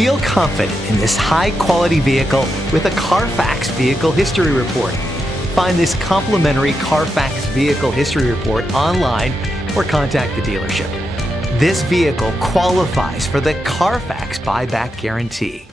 Feel confident in this high-quality vehicle with a Carfax Vehicle History Report. Find this complimentary Carfax Vehicle History Report online or contact the dealership. This vehicle qualifies for the Carfax Buyback Guarantee.